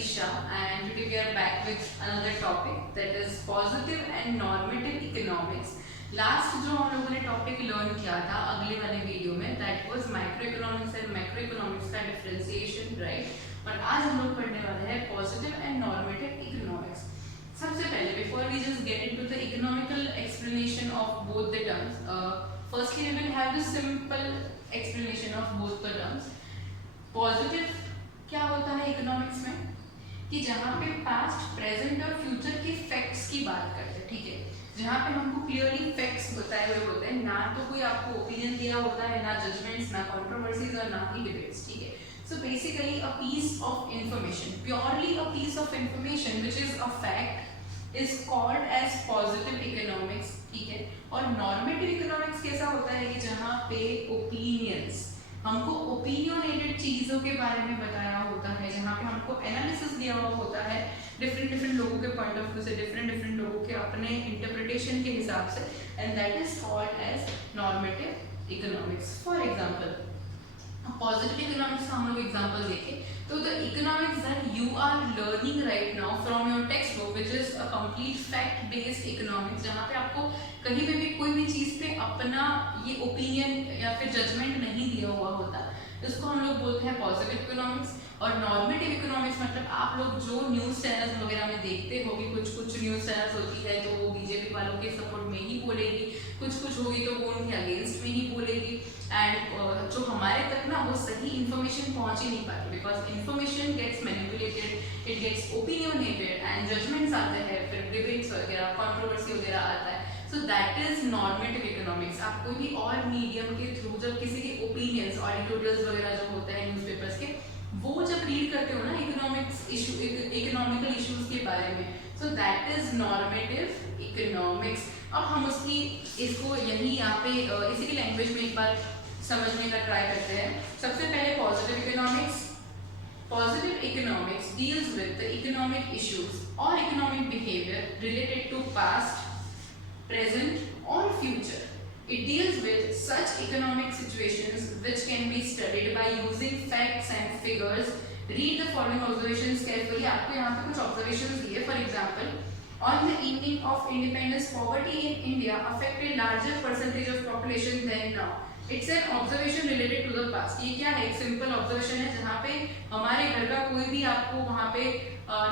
Satish Shah, and today we are back with another topic, that is positive and normative economics. Last जो हम लोगों ने topic learn किया था अगले वाले वीडियो में, that was micro economics and macro economics का डिफरेंशिएशन, राइट। और आज हम लोग पढ़ने वाले हैं पॉजिटिव एंड नॉर्मेटिव इकोनॉमिक्स। सबसे पहले before we just get into the economical explanation of both the terms, firstly we will have the simple explanation of both the terms. Positive क्या होता है इकोनॉमिक्स में कि जहाँ पे पास्ट, प्रेजेंट और फ्यूचर के फैक्ट्स की बात करते हैं, ठीक है, जहाँ पे हमको क्लियरली फैक्ट्स बताए हुए होते हैं, ना तो कोई आपको ओपिनियन दिया होता है, ना जजमेंट्स, ना कंट्रोवर्सीज और ना ही डिबेट्स, ठीक है। So basically a piece of information, purely a piece of information which is a fact is called as positive economics, ठीक है। और नॉर्मेटिव इकोनॉमिक्स कैसा होता है कि जहाँ पे ओपिनियंस, हमको ओपिनियनेटेड चीजों के बारे में बताया होता है, जहाँ पे हमको एनालिसिस दिया हुआ होता है डिफरेंट लोगों के पॉइंट ऑफ व्यू से, डिफरेंट लोगों के अपने इंटरप्रिटेशन के हिसाब से, and that is called as normative economics. For example positive economics का हम लोग एग्जांपल देखें तो the economics that you are learning right now from your text book which is a complete fact based economics, जहाँ पे आपको कहीं पे भी कोई भी चीज पे अपना ये ओपिनियन या फिर जजमेंट नहीं दिया हुआ होता, इसको हम लोग बोलते हैं पॉजिटिव इकोनॉमिक्स। और नॉर्मेटिव इकोनॉमिक्स मतलब आप लोग जो न्यूज़ चैनल्स वगैरह में देखते होगी, कुछ न्यूज़ चैनल्स होती है तो वो बीजेपी वालों के सपोर्ट में ही बोलेगी, कुछ होगी तो वो उनके अगेंस्ट में ही बोलेगी, एंड जो हमारे तक ना वो सही इन्फॉर्मेशन पहुंच ही नहीं पाती, because information gets manipulated, it gets opinionated and judgements आते हैं, फिर डिबेट्स वगैरह, कंट्रोवर्सी वगैरह आता है। So that is normative economics. आप कोई भी और मीडियम के थ्रू जब किसी के ओपिनियंस, एडिटोरियल्स वगैरह जो होते हैं न्यूज़पेपर्स के, वो जब रीड करते हो ना इकोनॉमिक्स इशू, इकोनॉमिकल इश्यूज के बारे में, सो दैट इज नॉर्मेटिव इकोनॉमिक्स। अब हम इसको यही यहाँ पे इसी की लैंग्वेज में एक बार समझने का ट्राई करते हैं। सबसे पहले positive economics. Positive economics deals with the economic issues or economic behavior related to past, present or future. It deals with such economic situations which can be studied by using facts and figures. Read the following observations carefully. आपको यहाँ पे कुछ observations दिए। For example, on the evening of independence, poverty in India affected larger percentage of population than now. It's an observation related to the past. ये क्या है? एक simple observation है जहाँ पे हमारे घर का कोई भी आपको वहाँ पे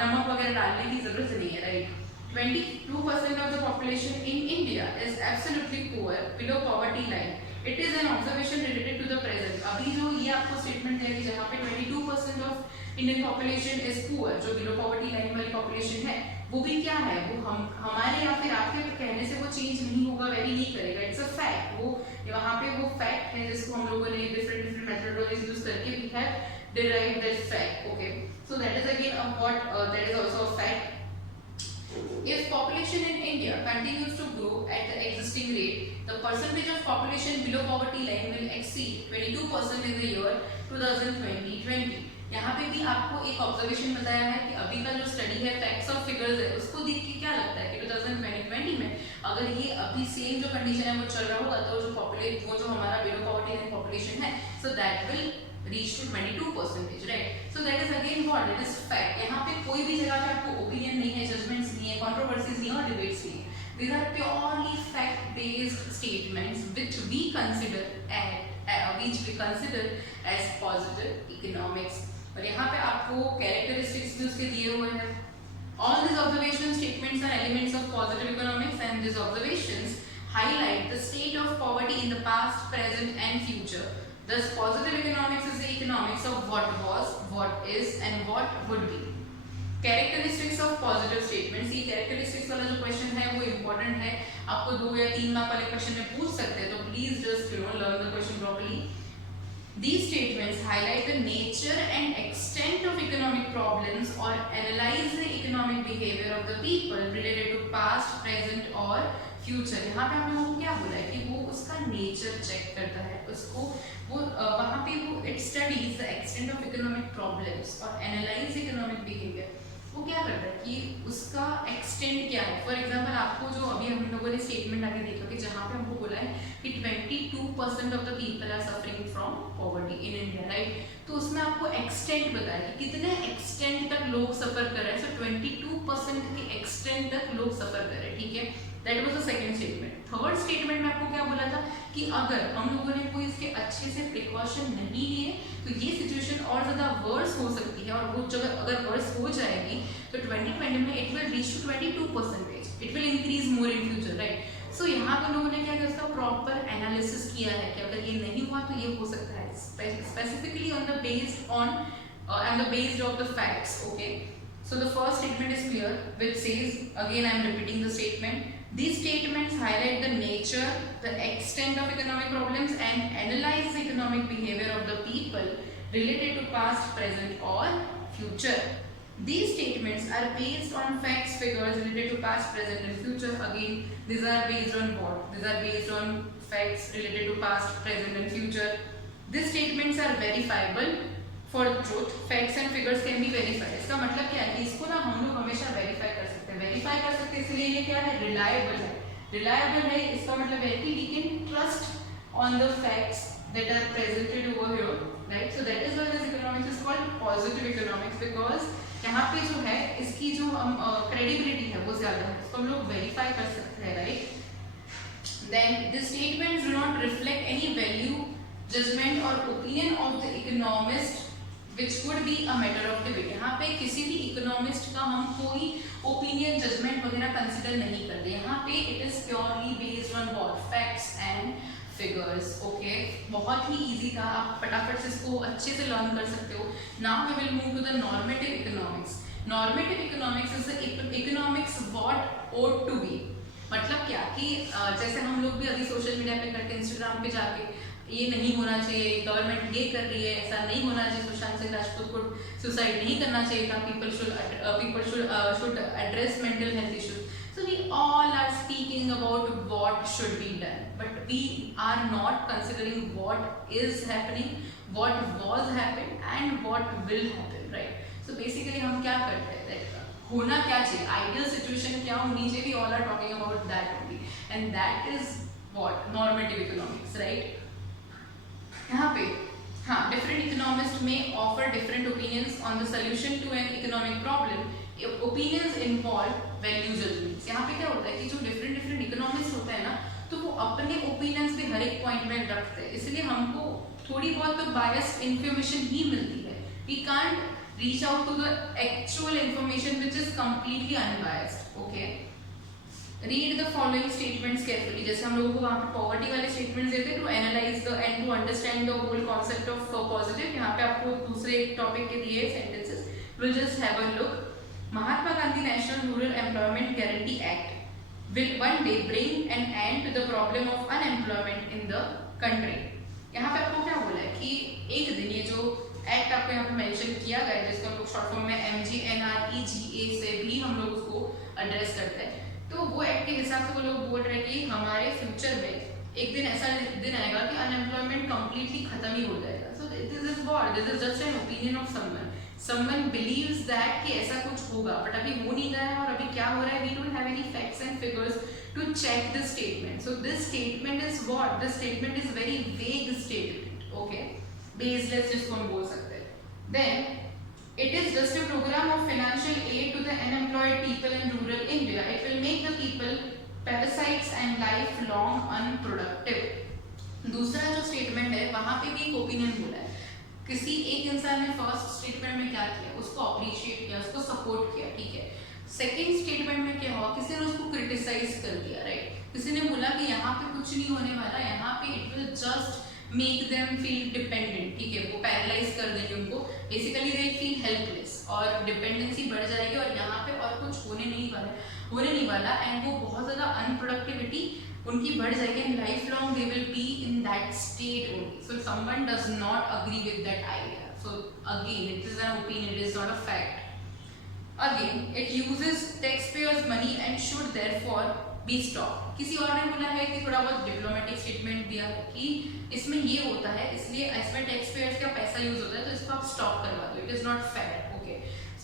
नमक वगैरह डालने की जरूरत नहीं है, right. 22% of the population in India is absolutely poor, below poverty line. It is an observation related to the present. अभी जो ये आपको स्टेटमेंट है कि जहाँ पे 22% of Indian population is poor, जो below poverty line वाली population है, वो भी क्या है, वो हमारे या फिर आपके कहने से वो चेंज नहीं होगा, वेरी नहीं करेगा, इट्स अ फैक्ट। वो वहाँ पे वो फैक्ट है जिसको हम लोगों ने डिफरेंट मेथडोलॉजीज यूज करके we have derived that fact, okay. So that is again what that is also a fact. If population in India continues to grow at the existing rate, the percentage of population below poverty line will exceed 22% in the year 2020. यहाँ पे भी आपको एक observation बताया है कि अभी का जो स्टडी है, फैक्ट्स और फिगर्स है, उसको देख के क्या लगता है कि 2020 में अगर ये अभी सेम जो कंडीशन है वो चल रहा होगा तो वो जो हमारा बिलो पॉवर्टी लाइन पॉपुलेशन है, so that will reach to 22%, right? So that is again what it is fact. यहाँ पे कोई भी जगह पे आपको ओपिनियन नहीं है, जजमेंट्स नहीं है, कंट्रोवर्सीज नहीं है और डिबेट्स नहीं है। These are purely fact based statements which we consider as positive economics. और यहाँ पे आपको कैरेक्टरिस्टिक्स भी उसके दिए हुए हैं। All these observation statements are elements of positive economics, and these observations highlight the state of poverty in the past, present and future. Thus, positive economics is the economics of what was, what is, and what would be. Characteristics of positive statements. ये characteristics वाला जो question है वो important है, आपको 2 या 3 mark वाले question में पूछ सकते हैं, तो please just learn the question properly. These statements highlight the nature and extent of economic problems or analyze the economic behavior of the people related to past, present or future. यहाँ पे हमने वो क्या बोला है कि वो उसका नेचर चेक करता है, उसको वो वहाँ पे वो it studies the extent of economic problems और एनालाइज इकोनॉमिक बिहेवियर। वो क्या करता है कि उसका एक्सटेंड क्या है। फॉर एग्जाम्पल आपको जो अभी हम लोगों ने स्टेटमेंट आगे देखा कि जहाँ पे हमको बोला है कि 22% of the people are suffering from poverty in India, right. तो उसमें आपको एक्सटेंट बताया कि कितने एक्सटेंट तक लोग सफर कर रहे हैं। सो 22% के एक्सटेंट तक लोग सफर कर रहे हैं, ठीक है। That was the second statement. Third statement में आपको क्या बोला था कि अगर हम लोगों ने कोई इसके अच्छे से प्रिकॉशन नहीं लिए तो ये सिचुएशन और ज़्यादा वर्स हो सकती है, और वो जगह अगर वर्स हो जाएगी तो 2020 में it will reach to 22%, it will increase more in future, right. So यहाँ पर लोगों ने क्या किया, उसका प्रॉपर एनालिसिस किया है कि अगर ये नहीं हुआ तो ये हो सकता है, specifically on the based on and the based of the facts, okay. So the first statement is clear, which says, again I am repeating the statement, these statements highlight the nature, the extent of economic problems and analyze the economic behavior of the people related to past, present or future. These statements are based on facts, figures related to past, present and future. Again, these are based on what? These are based on facts related to past, present and future. These statements are verifiable for truth. Facts and figures can be verified. इसका मतलब क्या है कि इसको ना हम लोग हमेशा वेरीफाई कर सकते हैं, वेरीफाई कर सकते हैं, इसलिए ये क्या है, रिलायबल है। रिलायबल है इसका मतलब है कि we can trust on the facts that are presented over here, right? So that is why this economics is called positive economics, because यहाँ पे जो है इसकी जो हम credibility है वो ज्यादा है, इसको हम लोग वेरीफाई कर सकते हैं, right? Then the statements do not reflect any value, judgment or opinion of the economist which could be a matter of debate. यहाँ पे किसी भी इकोनॉमिस्ट का हम कोई ओपिनियन, जजमेंट वगैरह कंसिडर नहीं करते। यहाँ पे it is purely based on what, facts and figures, okay. बहुत ही इजी था, आप फटाफट से इसको अच्छे से लर्न कर सकते हो। Now we will move to the normative economics. Normative economics is the economics what ought to be। मतलब क्या कि जैसे हम लोग भी अभी सोशल मीडिया पे करके, इंस्टाग्राम पे जाके ये नहीं होना चाहिए, गवर्नमेंट ये कर रही है, ऐसा नहीं होना चाहिए, सुशांत सिंह राजपूत को सुसाइड नहीं करना चाहिए था, people should address mental health issues. So we all are speaking about what should be done, but we are not considering what is happening, what was happened and what will happen, right? So basically हम क्या करते हैं, होना क्या चाहिए, ideal situation क्या होनी चाहिए, we all are talking about that only, and that is what normative economics, right? यहाँ पे हाँ, डिफरेंट इकोनॉमिस्ट में offer different opinions on the solution to an economic problem. Opinions involve value judgements. यहाँ पे क्या होता है कि जो डिफरेंट इकोनॉमिस्ट होता है ना, तो वो अपने ओपिनियंस पे हर एक पॉइंट में रखते हैं, इसलिए हमको थोड़ी बहुत तो बायस्ड इन्फॉर्मेशन ही मिलती है। We can't reach out to the actual information which is completely unbiased, okay. Read the following statements carefully. जैसे हम लोगों को वहाँ पे पॉवर्टी वाले स्टेटमेंट्स देते हैं to analyse the and to understand the whole concept of positive. यहाँ पे आपको दूसरे टॉपिक के दिए sentences, will just have a look. Mahatma Gandhi national rural employment guarantee act will one day bring an end to the problem of unemployment in the country. यहाँ पे आपको क्या बोला है कि एक दिन ये जो एक्ट आपको यहाँ पे मेंशन किया गया है, जिसको हम लोग शॉर्ट फॉर्म में MGNREGA से भी हम लोग उसको एड्रेस करते हैं, तो वो एक्ट के हिसाब से वो लोग बोल रहे हैं कि हमारे फ्यूचर में एक दिन ऐसा दिन आएगा कि अनएम्प्लॉयमेंट कंप्लीटली खत्म ही हो जाएगा। सो this is what, this is just an opinion of someone believes that कि ऐसा कुछ होगा, बट अभी हो नहीं रहा है, और अभी क्या हो रहा है, we don't have any facts and figures to check this statement. So this statement is what, this statement is very vague statement, okay, baseless जिसको हम बोल सकते हैं। Then it is just a program of financial aid to the unemployed people in rural India. It will make the people parasites and lifelong unproductive. दूसरा जो statement है वहाँ पे भी एक ओपिनियन बोला है, किसी एक इंसान ने फर्स्ट स्टेटमेंट में क्या किया, उसको अप्रिशिएट किया, उसको सपोर्ट किया, ठीक है। सेकेंड स्टेटमेंट में क्या हुआ, किसी ने उसको क्रिटिसाइज कर दिया, राइट। किसी ने बोला कि यहाँ पे कुछ नहीं होने वाला, यहाँ पे it will just make them feel dependent, ठीक है, वो पैरालाइज कर देंगे उनको, बेसिकली दे फील हेल्पलेस और डिपेंडेंसी बढ़ जाएगी, और यहाँ पे और कुछ होने नहीं वाला एंड वो बहुत ज़्यादा अनप्रोडक्टिविटी उनकी बढ़ जाएगी and life long they will be in that state only. So someone does not agree with that idea, so again it is an opinion, it is not a fact. Again, it uses taxpayers' money and should therefore be stopped. किसी और ने बोला है कि थोड़ा बहुत diplomatic statement दिया है कि इसमें ये होता है, इसलिए इसमें टैक्स पेयर्स का पैसा यूज होता है, तो इसको आप स्टॉप करवा दो, it is not fair, okay.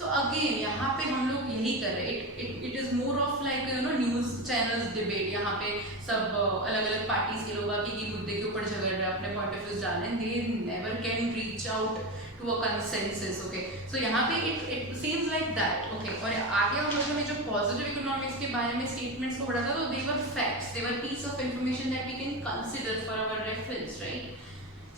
So again यहाँ पे हम लोग यही कर रहे हैं, it is more of like news channels debate. यहाँ पे सब अलग अलग पार्टीज के लोग आके ये मुद्दे के ऊपर झगड़ रहे हैं, अपने पॉइंट ऑफ व्यू डाल रहे हैं, they never can reach out to a consensus. Okay, so यहाँ पे it seems like that. Okay, और आगे हम लोगों ने जो पॉजिटिव इकोनॉमिक्स के बारे में स्टेटमेंट्स को पढ़ा था, तो they were facts, they were piece of information that we can consider for our reference, right.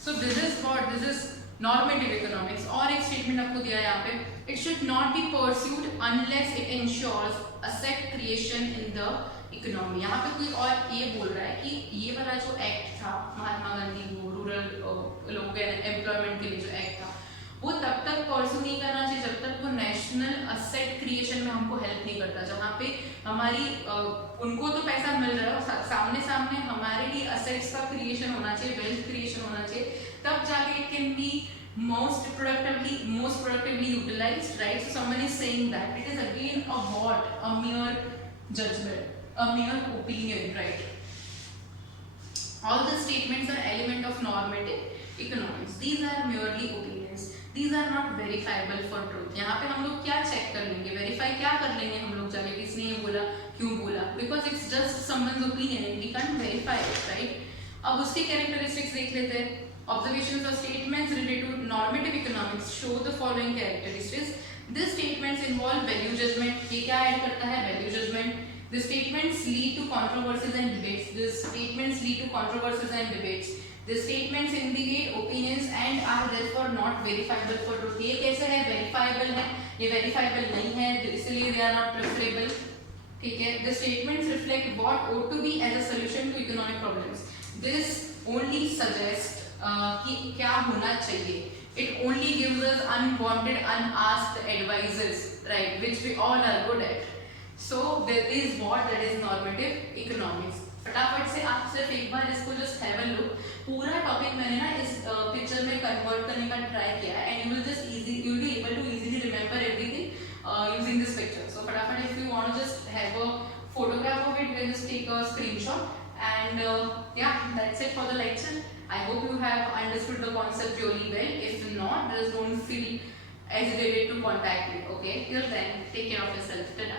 So this is normative economics. और एक स्टेटमेंट आपको दिया है यहाँ पे, it should not be pursued unless it ensures asset creation in the economy। यहाँ पे कोई और ये बोल रहा है कि ये वाला जो एक्ट था महात्मा गांधी वो रूरल लोगों के एम्प्लॉयमेंट के लिए जो एक्ट था, वो तब तक परस्यू नहीं करना चाहिए जब तक वो नेशनल असेट क्रिएशन में हमको हेल्प नहीं करता। जहाँ पे हमारी उनको तो पैसा मिल रहा है, सामने सामने हमारे लिए असेट्स का क्रिएशन होना चाहिए, वेल्थ क्रिएशन होना चाहिए, तब जाके it can be most productively utilized, right? So someone is saying that it is again a mere judgment, a mere opinion, right? All the statements are element of normative economics. These are merely opinions, these are not verifiable for truth। यहाँ पे हम लोग क्या check कर लेंगे, verify क्या कर लेंगे हम लोग जाके, किसने ये बोला, क्यों बोला, because it's just someone's opinion and we can't verify it, right? अब उसके characteristics देख लेते हैं। Observations or statements related to normative economics show the following characteristics. These statements involve value judgment। ये क्या ऐड करता है, value judgment। The statements lead to controversies and debates। The statements lead to controversies and debates। The statements indicate opinions and are therefore not verifiable for truth। ये कैसे है, verifiable है, ये verifiable नहीं है, इसलिए they are not preferable। ठीक है। The statements reflect what ought to be as a solution to economic problems। This only suggests कि क्या होना चाहिए। It only gives us unwanted, unasked advices, right? Which we all are good at. So that is normative economics। फटाफट से आप सिर्फ एक बार इसको just have a look। पूरा टॉपिक मैंने ना इस पिक्चर में कन्वर्ट करने का ट्राई किया है, and you will be able to easily remember everything using this picture। So फटाफट if you want to just have a photograph of it, then just take a screenshot and yeah, that's it for the lecture। I hope you have understood the concept really well. If not, just don't feel hesitated to contact me. Okay? Till then, take care of yourself. Ta-ta.